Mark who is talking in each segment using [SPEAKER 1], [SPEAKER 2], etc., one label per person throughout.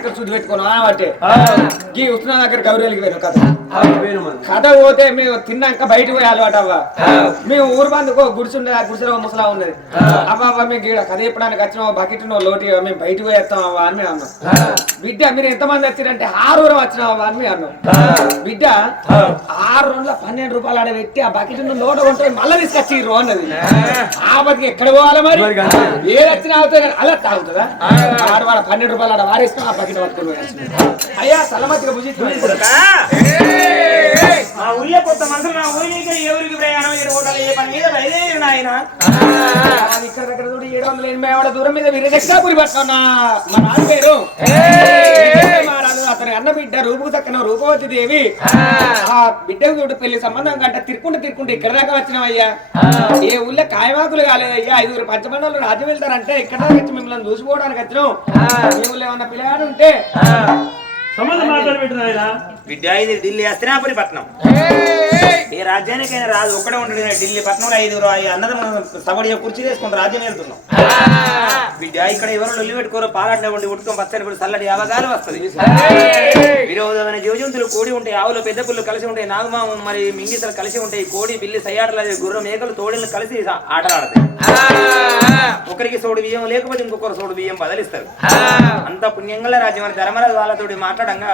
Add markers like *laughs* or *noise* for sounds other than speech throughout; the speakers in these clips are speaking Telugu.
[SPEAKER 1] దగ్గర చూసి పెట్టుకోను. అంటే. ఈ ఉత్తరా దగ్గర గౌరీలకి పోయిన కథ. కథ పోతే మేము తిన్నాక బయటకు పోయి అలవాటు అవ్వ. మేము ఊరు బందుకో గుడిచుండే ఆ గుడిసెలో ముసలా ఉన్నది. అవ్వ అవ్వ మేము గీడ కథ చెప్పడానికి వచ్చిన బకెట్ లోటి మేము బయటకు పోయి వస్తాం అవ్వ అని మేము అన్నాం. బిడ్డ మీరు ఎంతమంది వచ్చారంటే ఆరుగురు వచ్చిన అవ్వ అని మేము అన్నాం. బిడ్డ ఆరు రోజుల పన్నెండు రూపాయలు ఆడ పెట్టి ఆ బకెట్ లోట కొంటే మళ్ళీ తీసుకొచ్చి ఈ రోజు అన్నది. ఆ. బతికి ఎక్కడ పోవాలి మరి?
[SPEAKER 2] మరి అంతే.
[SPEAKER 1] ఏ వచ్చినా అవుతుంది అలా తాగుతుందా? ఆడవాడ పన్నెండు రూపాయలు ఆడ వారేస్తాం ఆ పట్టుకుని అయ్యా సలమతిగా భుజి
[SPEAKER 3] మా ఊళ్ళో కొత్త మనుషులు నా ఊరి మీద ఎవరికి ప్రయాణం ఏడు హోటల్ ఏ పని మీద
[SPEAKER 1] అది ఇక్కడ దగ్గర చూడు ఏడు వందల ఎనభై ఆవిడ దూరం మీద వీరి దక్షిణాపురి పట్టుకున్నా మా నాన్న పేరు. అతని అన్న బిడ్డ రూపుకు తక్కిన రూపవతి దేవి. ఆ. బిడ్డకు చూడు పెళ్ళి సంబంధం కంట తిరుకుంటూ తిరుకుంటూ ఇక్కడ దాకా వచ్చినామయ్యా ఏ ఊళ్ళో కాయమాకులు కాలేదయ్యా. ఐదుగురు పంచమండలు రాజ్యం వెళ్తారంటే ఇక్కడ దాకా వచ్చి మిమ్మల్ని చూసుకోవడానికి వచ్చినాం. మీ ఊళ్ళో ఏమన్నా పిల్లగాడు ఉంటే
[SPEAKER 2] సంబంధం మాట్లాడి పెట్టిన ఆయన
[SPEAKER 3] బిడ్డ ఇది ఢిల్లీ హస్తినాపురి పట్నం ఏ రాజ్యానికైనా రాజు ఒక్కడే ఉండడు ఢిల్లీ పట్నంలో ఐదుగురు అన్నదమ్ములు సబడి కుర్చీ వేసుకుని రాజ్యం వెళ్తున్నాం. బిడ్డ ఇక్కడ ఎవరు లొల్లి పెట్టుకోరు పాలడ్డ ఉండి ఉట్టుకొని పచ్చడి కూడా చల్లటి అవగాహన వస్తుంది. విరోధమైన జీవజంతువులు కోడి ఉంటాయి ఆవులు పెద్ద పుల్లు కలిసి ఉంటాయి నాగమామ మరి మింగిసలు కలిసి ఉంటాయి కోడి బిల్లి సయ్యాటలు గుర్రం మేకలు తోడిలు కలిసి ఆటలాడతాయి. ఒకరికి సోడు బియ్యం లేకపోతే ఇంకొకరు సోడు బియ్యం బదిలిస్తారు. అంత పుణ్యంగల రాజ్యం అని ధర్మరాజు వాళ్ళతోటి మాట్లాడంగా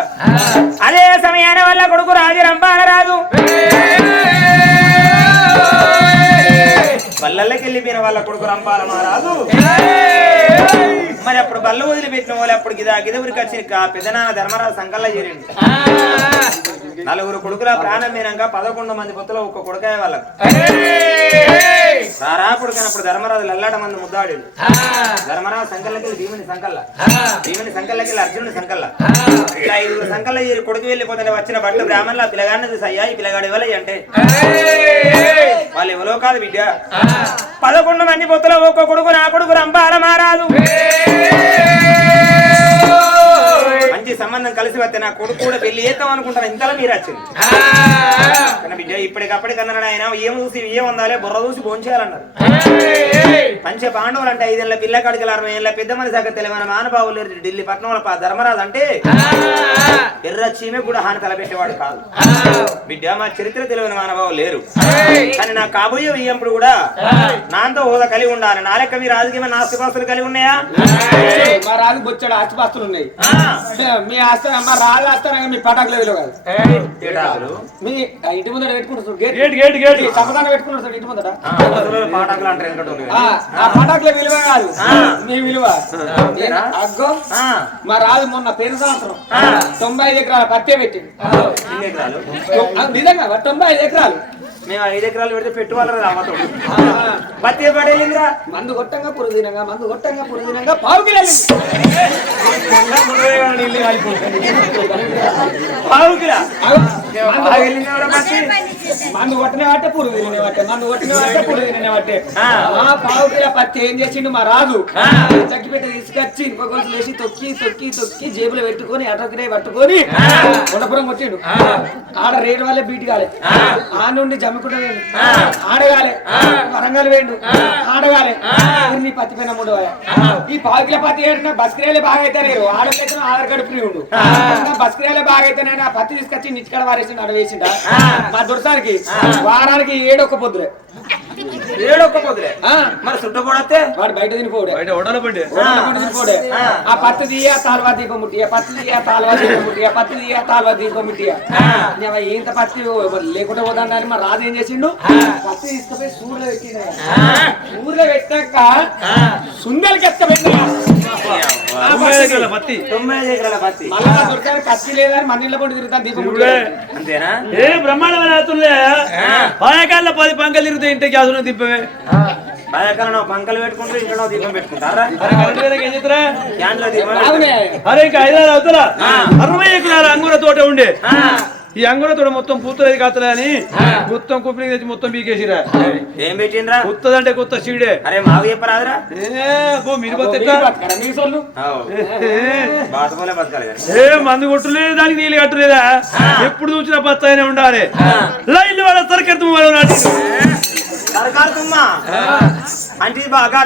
[SPEAKER 3] అదే సమయాన వల్ల కొడుకు రాజు రంపానరాజు బల్లకి వెళ్ళిపోయిన వాళ్ళ కొడుకు రంపాల రాదు మరి అప్పుడు బల్ల వదిలిపెట్టిన వాళ్ళు అప్పుడు గిదా గిదవురికి వచ్చి పెదనాన్న ధర్మరాజు సంకల్లా చేరండి. నలుగురు కొడుకుల ప్రాణం మీనంగా పదకొండు మంది పొత్తుల ఒక్క కొడుకాయ వాళ్ళకు. రారా కొడుకనప్పుడు ధర్మరాజు లల్లాట మంది ముద్దాడు ధర్మరాజు సంకల్లకి భీముని సంకల్ల. భీముని సంకల్లకి అర్జునుని సంకల్ల. ఇట్లా ఐదుగురు సంకల్ల చేరి కొడుకు వెళ్ళిపోతే వచ్చిన బట్టు బ్రాహ్మణుల పిల్లగాడిని చూసి అయ్యా ఈ పిల్లగాడు ఇవ్వలే అంటే? వాళ్ళు ఎవరో కాదు బిడ్డ. పదకొండు మంది పొత్తులో ఒక్క కొడుకు నా కొడుకు రంపాల మారాదు సంబంధం కలిసి వస్తే నా కొడుకు కూడా పెళ్ళి చేద్దాం అనుకుంటాను ఇంతలో మీరు వచ్చింది కానీ బిడ్డ ఇప్పటికప్పటికన్నా ఆయన ఏం చూసి ఏం ఉందాలే బుర్ర చూసి భోంచేయాలన్నారు పంచ పాండవులు అంటే ఐదేళ్ళ పిల్ల కడికల అరవై ఏళ్ళ పెద్ద దగ్గర తెలియని మానబాబులు లేరు. ఢిల్లీ పట్నంలో పా- ధర్మరాజు అంటే ఎర్ర చీమె కూడా హాని తలపెట్టేవాడు కాదు. బిడ్డ మా చరిత్ర తెలియని మానబాబులు లేరు. కానీ నా కాబోయే వియ్యంపుడు కూడా నాంతో హోదా కలిగి ఉండాలి. నా లెక్క మీ రాజకీయ నాస్తిపాస్తులు కలిగి ఉన్నాయా?
[SPEAKER 1] మా రాజు బొచ్చాడు ఆస్తిపాస్తులు ఉన్నాయి. మీ ఆస్తి మా రాజు ఆస్తానగా మీ పటాకులు విలువ కాదు. మీ ఇంటి ముందర పెట్టుకుంటారు చూడు, గేట్
[SPEAKER 2] గేట్ గేట్ గేట్.
[SPEAKER 1] సమాధానం పెట్టుకున్నారు సార్ ఇంటి ముందర
[SPEAKER 3] ఆ, అంటారు
[SPEAKER 1] పటాకుల విలువ కాదు. మీ విలువ? అగ్గో మా రాజు మొన్న పేరు సంవత్సరం. తొంభై ఐదు ఎకరాల పత్తే పెట్టింది నిజంగా తొంభై ఐదు ఎకరాలు.
[SPEAKER 3] మేము ఐదు ఎకరాలు పెడితే పెట్టుకోవాలి అమ్మతోడు పత్తి *laughs* పడేలిందిరా
[SPEAKER 1] మందు కొట్టంగా పురుగు తినంగా మందు కొట్టంగా పురుగు తినంగా పావు కిలోలు
[SPEAKER 3] పావుకిరా
[SPEAKER 1] అగో, మందు
[SPEAKER 3] బాగా వెళ్ళింది ఎవరో పత్తి
[SPEAKER 1] మందు కొట్టనే పట్టే పురుగు తినే పట్టే మందు కొట్టనే పట్టే పురుగు తినే పట్టే
[SPEAKER 3] ఆ.
[SPEAKER 1] ఆ పావు కిలో పత్తి ఏం చేసిండు మా రాజు? చక్కి పెట్టి తీసుకొచ్చి ఇంకో గొలుసు వేసి తొక్కి తొక్కి తొక్కి జేబులో పెట్టుకొని అటొకనే పట్టుకొని ఉండపురం కొట్టిండు. ఆడ రేటు వల్లే బీట్ కాలే. ఆ. నుండి జమ్మికుంట వేయండు ఆడగాలే వరంగల్ వేయండు ఆడగాలే నీ పత్తి పైన మూడు ఈ పావు కిలో పత్తి ఏడినా బస్కిరేలే బాగా అయితే ఆడలేదు ఆధార్ కార్డు ఫ్రీ ఉండు. బస్కిరేలే బాగా అయితే ఆ పత్తి తీసుకొచ్చి నిచ్చికాడ వారేసి నడవేసిండా మా దుర్సానికి వారానికి ఏడొక్క పొద్దులే.
[SPEAKER 3] ఏడు ఒక్క పొద్దులే?
[SPEAKER 1] ఆ,
[SPEAKER 3] మరి
[SPEAKER 1] వాడు బయట తినిపోడే తినిపోడే ఆ. పత్తి తాల్వా ముట్టియ పత్తి తాల్వా ముట్టియ తాల్వా ముట్టియ. లేకుండా మా రాజు ఏం చేసిండు? పత్తి తీసుకుపోయి సూర్యులో పెట్టిన సూర్యులో పెట్టాక సుందరకి
[SPEAKER 2] ఏ బ్రహ్మాండమైన ఆతులే పాయకాళ్ళ పది పంకలు తిరుగుతాయి ఇంటికి గ్యాస్ తిప్పవే
[SPEAKER 3] బాయకాలను పంకలు పెట్టుకుంటారు ఇంట్లో దీపం పెట్టుకుంటారా?
[SPEAKER 2] అరే ఇంకా ఐదారు అవుతారా అరవై ఎకరాల అంగుర తోట ఉండే ఈ అంగుర తోట మొత్తం పూతలేదు కాతలే అని మొత్తం కుప్పిని తెచ్చి మొత్తం బీకేసిరా
[SPEAKER 3] ఏం పెట్టిండ్రా?
[SPEAKER 2] కుత్తదంటే కొత్త సీడే
[SPEAKER 3] అరే మాకు చెప్పరాదురా.
[SPEAKER 2] మీరు ఏ మందు కొట్టులేదు దానికి నీళ్ళు కట్టలేదా? ఎప్పుడు చూసినా బత్తాయినే ఉండాలి. లైన్ వాళ్ళ సరికెత్తు నాటి
[SPEAKER 3] అంటే బాగా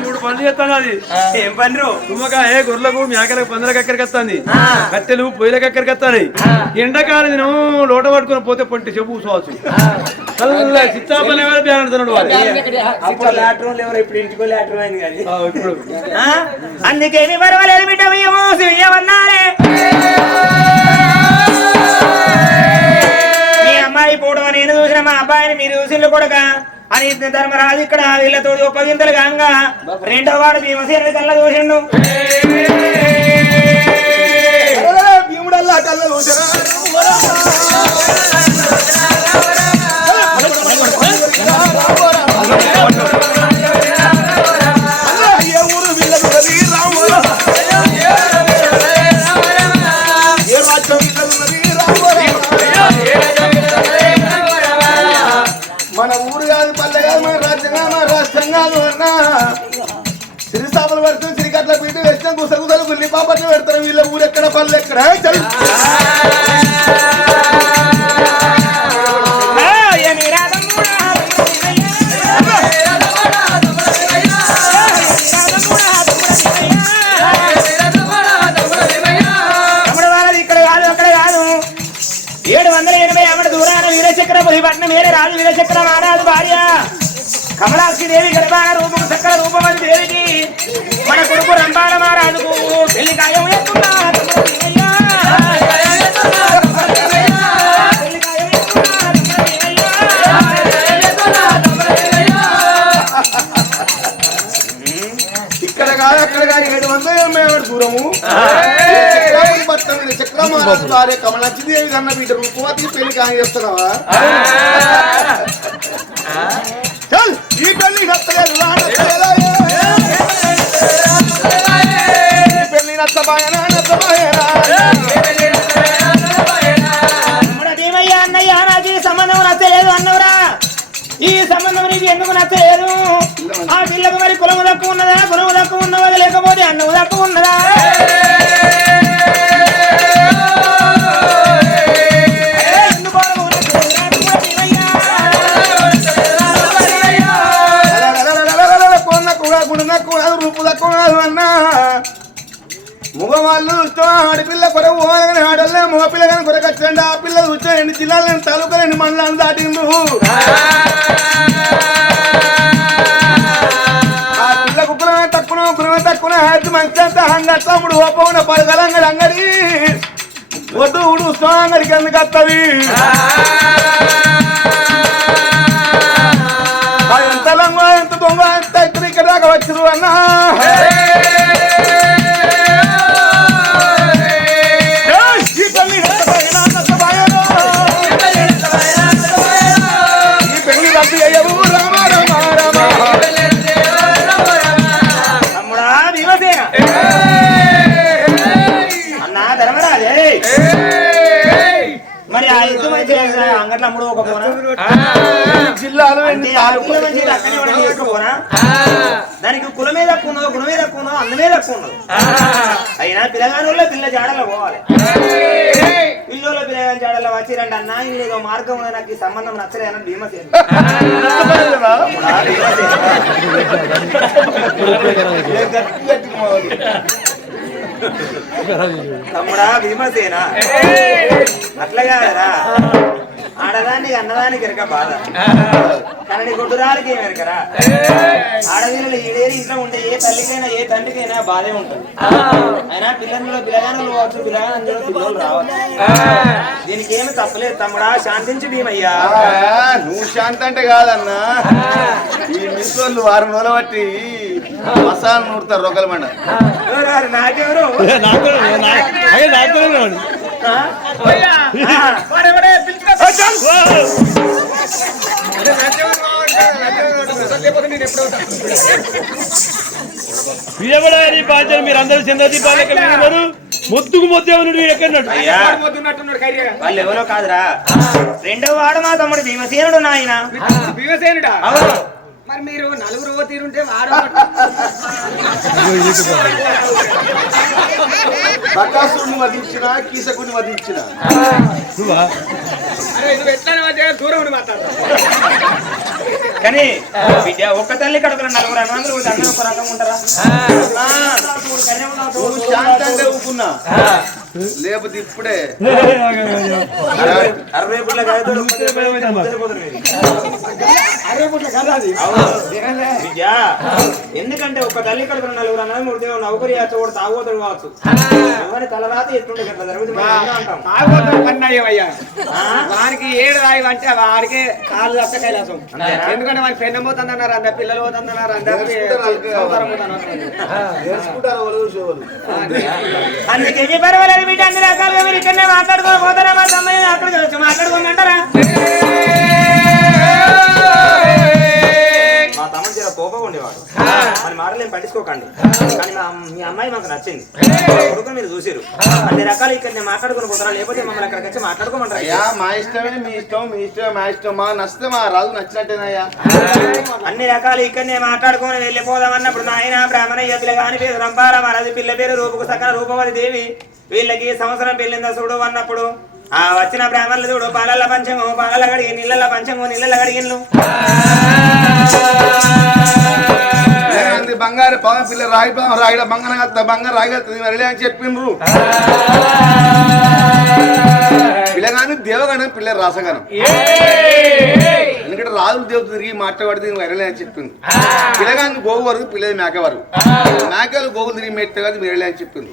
[SPEAKER 2] మూడు పనులు చేస్తాను అది.
[SPEAKER 3] ఏం పనిరు?
[SPEAKER 2] తుమ్మకాయ గొర్రెలకు మేకలకు పందులకు ఎక్కడికి వస్తుంది? కట్టెలు పొయ్యిలకు ఎక్కడికి వస్తాయి ఎండాకాలం నేను లోట పట్టుకొని పోతే పొంటి చెప్పు చల్ల చిత్తాపల్లి.
[SPEAKER 3] అప్పుడు ఎవరు ఇప్పుడు ఇంటికో అయింది కానీ.
[SPEAKER 2] ఇప్పుడు.
[SPEAKER 3] ఆ? అందుకేమి పర్వాలేదు బిడ్డ శివయ్యమన్నారే పోవడం నేను చూసిన మా అబ్బాయిని మీరు చూసిన కొడుక? అని ధర్మరాజు ఇక్కడ వీళ్ళతో ఉపగింతలు కాగా రెండో వాడు భీమసేనుడి కళ్ళ చూసిండు.
[SPEAKER 4] భీముడల్లా కళ్ళ చూసినా?
[SPEAKER 3] అక్కడ కాదు. ఏడు వందల ఎనభై ఆమె దూరాన వీరచక్ర పట్నం వేరే రాజు వీరచక్ర మహారాజు భార్య. కమలాక్షి దేవి గర్భాన రూపం చక్ర రూపమని దేవికి మన కొడుకు రంభాల మహారాజుకు పెళ్ళి కాయం ఎత్తున్నా.
[SPEAKER 4] మీద చక్రమహారాజు భార్య కమలచ్చిదేవి కన్న బిడ్డ రూపవతి పెళ్ళి కాని చేస్తున్నావా? చల్ ఈ పెళ్ళి నచ్చలేదు పెళ్ళి నచ్చబాయనా నచ్చబాయనా
[SPEAKER 3] ఈ సంబంధం నచ్చలేదు అన్నవరా. ఈ సంబంధం నీకు ఎందుకు నచ్చలేదు? ఆ పిల్లకు మరి కులము తక్కువ ఉన్నదా కులము
[SPEAKER 4] ఓనగానే మగ పిల్ల కానీ కొరకు ఆ పిల్లలు చూస్తే ఎన్ని జిల్లాలని తాలూకా ఎన్ని మండలాలు దాటిండు. ఆ పిల్ల కుక్కలమే తక్కువ కులమే తక్కువ హ్యాపీ మంచి అంతా హంగట్లా ఇప్పుడు ఓపకుండా పడగలంగడి అంగడి. వద్దు ఉడు అంగడికి ఎందుకు వస్తుంది ఎంత లంగ ఎంత దొంగ ఎంత ఇక్కడ ఇక్కడ దాకా వచ్చరు అన్నా?
[SPEAKER 3] దానికి కులమే తక్కువ ఉన్నదో గుణమే తక్కువ ఉన్నదో అందమే తక్కువ ఉన్నదో అయినా పిల్లగానుల్లో పిల్ల జాడలో పోవాలి పిల్లోల పిల్లగాని జాడలో వచ్చి రండి అన్న ఇది ఏదో మార్గం ఉంది నాకు ఈ సంబంధం నచ్చలేదని భీమసేన
[SPEAKER 4] నచ్చబాయనా?
[SPEAKER 3] తమ్ముడా, భీమసేన.
[SPEAKER 4] ఏ గట్టి గట్టి మోవాలి.
[SPEAKER 3] తమ్ముడా భీమసేన అట్లా కాదరా ఆడదానికి అన్నదానికి ఎరక బాధ. కనడి గుడ్డురాలకి ఏం ఎరకరా ఆడపిల్లలు ఏడేరి ఇంట్లో ఉండే ఏ తల్లికైనా ఏ తండ్రికైనా బాధే ఉంటుంది. అయినా పిల్లల్లో పిల్లగానలు పోవచ్చు పిల్లగానంలో పిల్లలు రావచ్చు. దీనికి ఏమి తప్పలేదు తమ్ముడా శాంతించి భీమయ్యా.
[SPEAKER 4] నువ్వు శాంతి అంటే కాదన్నా. ఈ మిసోళ్ళు వారం రోజులు బట్టి మసాలా నూరుతారు రొక్కల మండ?
[SPEAKER 3] నాకెవరు?
[SPEAKER 2] నాకు విజయవాడ బాధ్యత మీరు అందరూ చంద్ర దీపాలకి ఉన్నారు
[SPEAKER 1] పోతున్నట్టున్నాడు ఖైరీగా.
[SPEAKER 3] వాళ్ళు ఎవరో కాదురా రెండో వాడు మా తమ్ముడు భీమసేనుడు నాయన.
[SPEAKER 1] భీమసేనుడా? మరి మీరు నలుగురు తీరుంటే వాడు
[SPEAKER 4] బకాసుని వధించిన కీసకుని వధించిన.
[SPEAKER 3] కానీ ఒక్క తల్లి కడుపున నలుగురు ఉంటే అందరూ ఒక రకంగా ఉంటారా?
[SPEAKER 4] నువ్వు శాంతంగా ఊపుకున్నా లేకపోతే ఇప్పుడే.
[SPEAKER 3] అరవై పుట్ల ఎందుకంటే ఒక తల్లి కడుపున నలుగురు అన్నదమ్ములు ఉంటే నౌకరి చేస్తాడు తాగోతాడు కావచ్చు ఎవరి తలరాత జరుగుతుంది ఆ?
[SPEAKER 1] వానికి ఏడు రాయి అంటే వాడికే కాళ్ళు తప్ప కైలాసం? ఎందుకంటే వాడి పెన్ను పోతుందన్నారు అందరు పిల్లలు పోతుందన్నారు
[SPEAKER 3] అందుకేమీ పర్వాలేదు బిడ్డ అన్ని రకాలుగా మీరు ఇక్కడనే మాట్లాడుకోని పోతారా మా అక్కడికి వచ్చి మాట్లాడుకోమంటారా కోపం ఉండేవాడు. మన మాటలు ఏం పట్టించుకోకండి. కానీ మా మీ అమ్మాయి మాకు నచ్చింది. కొడుకుని మీరు చూసారు అన్ని రకాలు ఇక్కడ నేను మాట్లాడుకుని పోతారా? లేకపోతే మమ్మల్ని అక్కడికి వచ్చి మాట్లాడుకోమంటారా?
[SPEAKER 4] అయ్యా మా ఇష్టమే మీ ఇష్టం మీ ఇష్టమే మా ఇష్టం. మా నచ్చితే మా రాజు నచ్చినట్టేనయ్యా.
[SPEAKER 3] అన్ని రకాలు ఇక్కడనే మాట్లాడుకొని వెళ్ళిపోదాం అన్నప్పుడు నాయన బ్రాహ్మణ ఎద్దులు కాని పేరు రంపాల మహారాజు పిల్ల పేరు రూపుకు సకల రూపవతి దేవి. వీళ్ళకి సంవత్సరం పెళ్ళిందా చూడు అన్నప్పుడు. ఆ వచ్చిన బ్రాహ్మణులు చూడు పాలల పంచము పాలల గడిగి నీళ్ళ పంచము నీళ్ళ గడిగిన్లు
[SPEAKER 4] బంగారు పాము పిల్ల రాగి పాము రాగిల బంగారం బంగారు రాగి కత్తది మరి అని చెప్పిండ్రు. పిల్లగాని దేవగణం పిల్ల రాసగణం. ఎందుకంటే రాజులు దేవత తిరిగి మాట్లాడి వెరలే అని చెప్పింది. పిల్లగాని గోగువరు పిల్లది మేకవారు. మేకలు గోగులు తిరిగి మెట్టగా వెరలే అని చెప్పింది.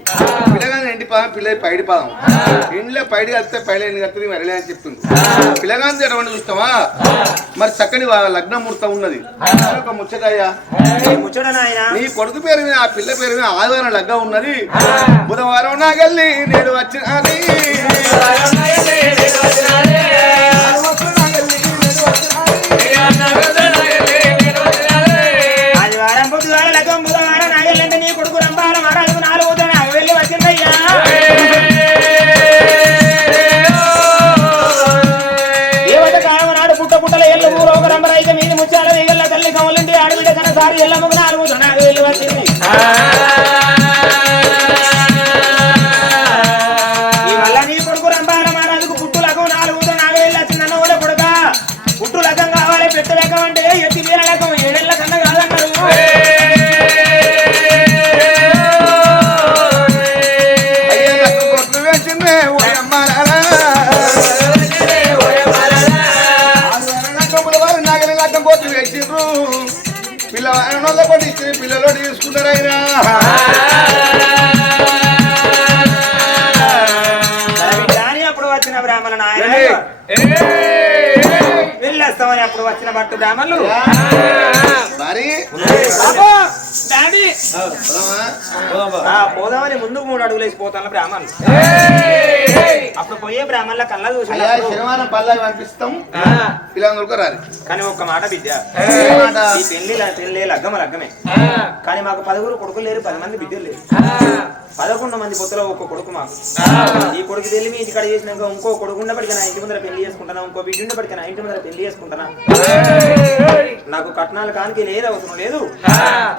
[SPEAKER 4] పిల్లగాని ఎండి పాదం పిల్లది పైడి పాదం. ఇంట్లో పైడి కలిస్తే పైన ఎండి కత్తుంది వెరలే అని చెప్పింది. పిల్లగాని ఎటువంటి చూస్తావా? మరి చక్కని లగ్న ముహూర్తం ఉన్నది. ఒక ముచ్చటయ్యా. నీ కొడుకు పేరు మీద ఆ పిల్ల పేరు మీద ఆదివారం లగ్గ ఉన్నది. బుధవారం నాగల్లి నేను వచ్చినది.
[SPEAKER 3] పుట్టు లగం కావాలి పెట్టు లగం అంటే ఎత్తి వీర లగం
[SPEAKER 4] ఏడేళ్ళ
[SPEAKER 3] కానీ అప్పుడు వచ్చిన బ్రాహ్మణ నాయన. వెళ్ళేస్తామని అప్పుడు వచ్చిన భట్టు బ్రాహ్మణులు.
[SPEAKER 4] మరి?
[SPEAKER 3] బాబు, డాడీ.
[SPEAKER 4] పోదామా?
[SPEAKER 3] ఆ, పోదామని ముందుకు మూడు అడుగులు వేసి పోతాను బ్రాహ్మణులు. అప్పుడు పోయే బ్రాహ్మణుల కళ్ళ
[SPEAKER 4] అయ్యా
[SPEAKER 3] చూసినప్పుడు
[SPEAKER 4] శనివారం పల్లవి పంపిస్తాం. పిల్లలందరూ రాలి.
[SPEAKER 3] కానీ ఒక్క మాట బిడ్డ? ఈ పెళ్ళి పెళ్ళి లగ్గమ. లగ్గమే కానీ మాకు పదకొండు కొడుకులు లేరు పది మంది బిడ్డలు లేరు. పదకొండు మంది పొత్తులో ఒక్క కొడుకు మాకు. ఈ కొడుకు తెలివి మీ ఇంటికాడ చేసినాక ఇంకో కొడుకు ఉండబడికి నా ఇంటి ముందర పెళ్ళి చేసుకుంటానా? ఇంకో బిడ్డ ఉండబడికి నా ఇంటి ముందర పెళ్ళి చేసుకుంటానా? నాకు కట్నాలు కానికి లేదు అవసరం లేదు.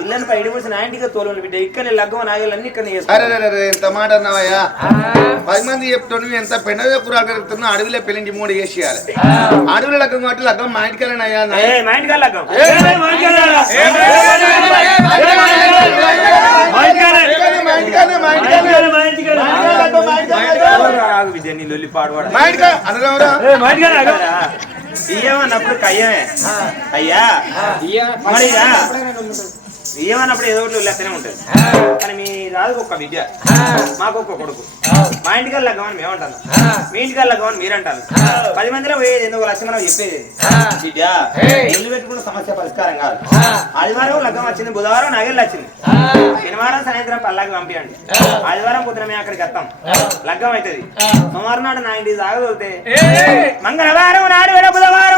[SPEAKER 3] పిల్లని పైడి ముడిసి నా ఇంటికి తోలు బిడ్డ. ఇక్కడ లగ్గమ నాయలన్నీ ఇక్కడ
[SPEAKER 4] రే, ఎంత మాట అన్నావయ్యా? పది మంది చెప్తాను ఎంత పెండ కూరలు కలుగుతున్నా అడవిలో పెళ్ళింటి మూడు చేసేయాలి అడవిలో లగ్గం కాబట్టి లగ్గం మా
[SPEAKER 3] ఇంటికి
[SPEAKER 4] ఇంటికా అనరావురా
[SPEAKER 3] ఇయ్యమన్నప్పుడు కయ్యమే అయ్యా మరిగా ఇయ్యమన్నప్పుడు ఏదో ఒకటి లెక్కనే ఉంటుంది కానీ మీ రాజుకు ఒక్క విద్య మాకు ఒక్క కొడుకు. మా ఇంటికి లగ్గమని మేమంటాను? మీ ఇంటికి లగ్గమని మీరంటారు పది మందిలో పోయేది ఎందుకు లక్ష్మణం చెప్పేది? విద్య. ఇల్లు పెట్టుకున్న సమస్య పరిష్కారం కాదు. ఆదివారం లగ్గం వచ్చింది బుధవారం నగలు వచ్చింది. శనివారం సాయంత్రం పల్లాకి పంపించండి ఆదివారం పొద్దున మేము అక్కడికి వస్తాం. లగ్గం అవుతుంది. సోమవారం నాడు నా ఇంటికి తాగదోతే మంగళవారం నాడు బుధవారం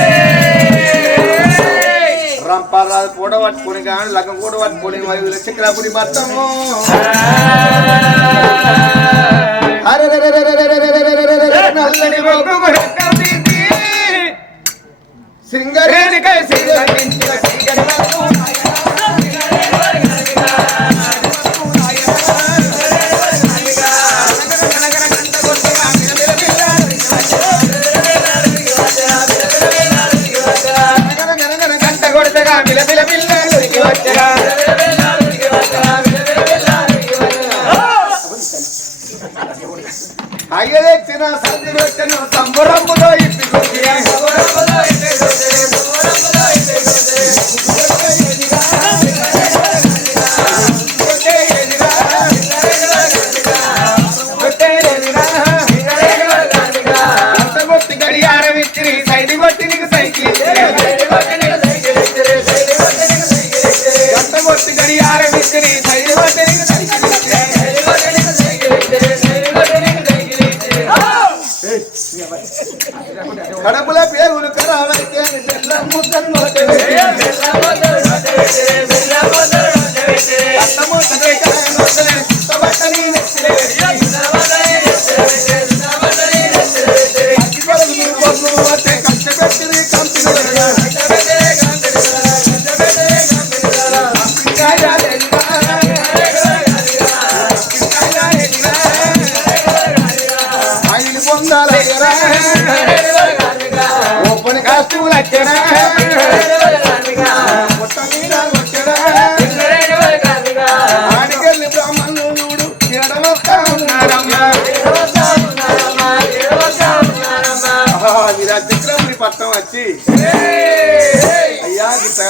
[SPEAKER 4] పారా పూడ పట్టుకుని కానీ లగ్గం కూడా పట్టుకుని వైద్యుల చక్రాపురి బతము సింగరేణికై సింగరించిన సింగరి అయ్యదే చిన్న సంబరం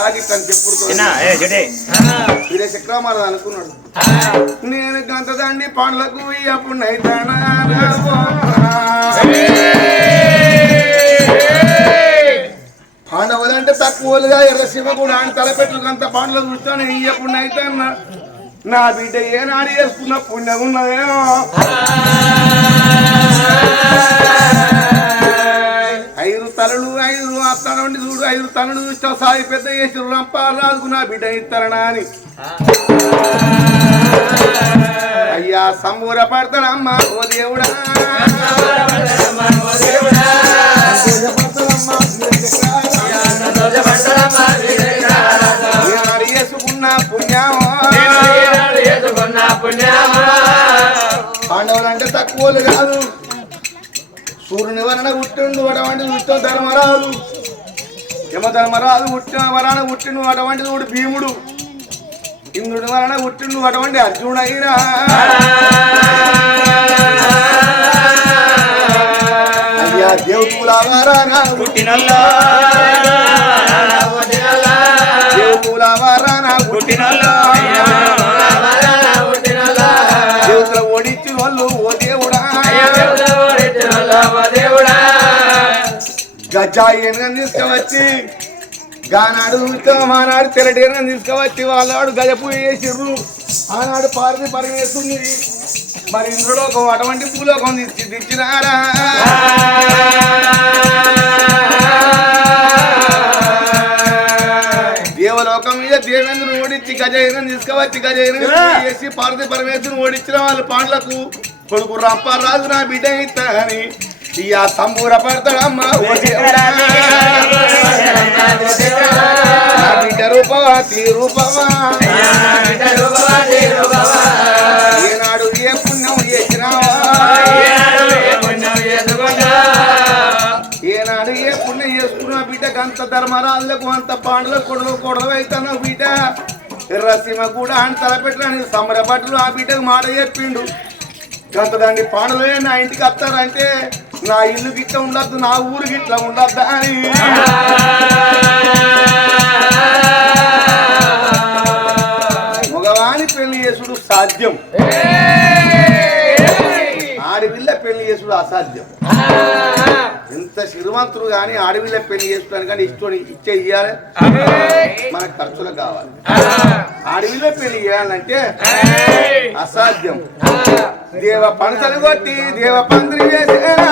[SPEAKER 4] అని చెప్పుడు వీరే చక్రమాల అనుకున్నాడు. నేను గంత దండి పండ్లకు అప్పుడు నైతానా పాండవులంటే తక్కువలుగా ఎర్ర శివ కూడా ఆయన తలపెట్టుకు అంత పాండవులు చూస్తాను ఇయ్యప్పుడు నైతానా. నా బిడ్డ ఏనాడు చేసుకున్న పుణ్యం ఉన్నదేమో. ఐదు చూడు ఐదు తనను చూసిన సాయి పెద్ద చేసి రంపారాజుకు నా బిడ్డ ఇస్తారనా అని అయ్యా సమూర పడతాడమ్మా ఓ దేవుడా. సంబూరపడతాడమ్మా, వీరచక్రారా. పాండవులు అంటే తక్కువలు కాదు. సూర్యుని వలన పుట్టిండు అటువంటి పుట్టిన ధర్మరాజు. యమధర్మరాజు పుట్టిన వరాన నువ్వు అటువంటి ఒకటి భీముడు. ఇంద్రుడి వలన నువ్వు అటువంటి అర్జునైనా అయ్యా
[SPEAKER 3] దేవుల
[SPEAKER 4] వరాన.
[SPEAKER 3] పుట్టినల్లా.
[SPEAKER 4] దేవుల వరాన పుట్టినల్లా. తీసుకోవచ్చి తీసుకువచ్చి గానాడు మానాడు తెల్లటేరుని తీసుకువచ్చి వాళ్ళవాడు గజపూజ వేసిర్రు. ఆనాడు పార్వతి పరిగెత్తుంది మరి ఇందులో ఒక అటువంటి పూలోకం తీసి తెచ్చినారా దేవలోకం మీద దేవేంద్రుని ఓడించి గజైరం తీసుకోవచ్చి గజైరం చేసి పార్వతి పరమేశ్వరుని ఓడించిన వాళ్ళు పాండ్లకు కొడుకు రప్ప రాజు నా బిడ్డ ఇస్తా అని ఇక సంబూర పడతాడమ్మా ఓ బిడ్డ రూపవా తీ రూపవా ఏనాడు ఏ పుణ్యం చేసినావా? ఏనాడు ఏ పుణ్యం చేసుకున్నావు బిడ్డకు అంత ధర్మరాజులకు అంత పాండుల కొడలు కొడలు అవుతాను బిడ్డ? ఎర్రసీమ కూడా అని తలపెట్టడానికి సమరపట్లు ఆ బిడ్డకు మాట చెప్పిండు. గంత దాన్ని పాండులే నా ఇంటికి వస్తారంటే నా ఇల్లు గిట్ల ఉండద్దు నా ఊరు గిట్ల ఉండద్దా అని. మగవాణి పెళ్ళి చేసుడు సాధ్యం. సాధ్యం ఆడవిల్ల పెళ్ళి చేసుడు అసాధ్యం. ఎంత శ్రీమంతుడు కానీ ఆడవిల్ల పెళ్ళి చేసుకోవడానికి కానీ ఇష్టం ఇచ్చే ఇయ్యాలి. మన ఖర్చులకు కావాలి. ఆడవిల్ల పెళ్ళి చేయాలంటే అసాధ్యం. దేవ పంచలు కొట్టి దేవ పందిరి వేసేనా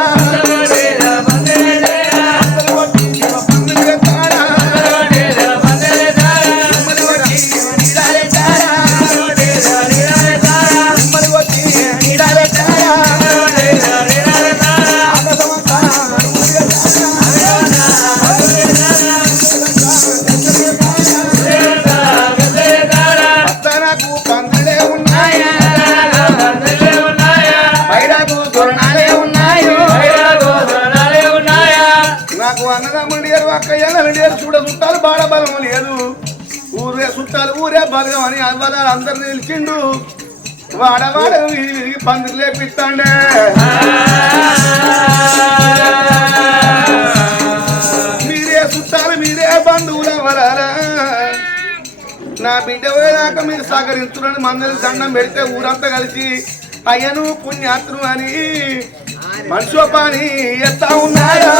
[SPEAKER 4] ఊరే బలగం అని అవ్వదాలు అందరు నిలిచిండు. వాడవాడ విరిగి పందులు లేపిస్తాండే. మీరే చుట్టాలు మీరే బంధువులు ఎవరారా నా బిడ్డ పోయేదాకా మీరు సహకరించుకుని మందరి దండం పెడితే ఊరంతా కలిసి అయ్యను పుణ్యాత్రు అని మనిషి పని ఎత్తా ఉన్నారా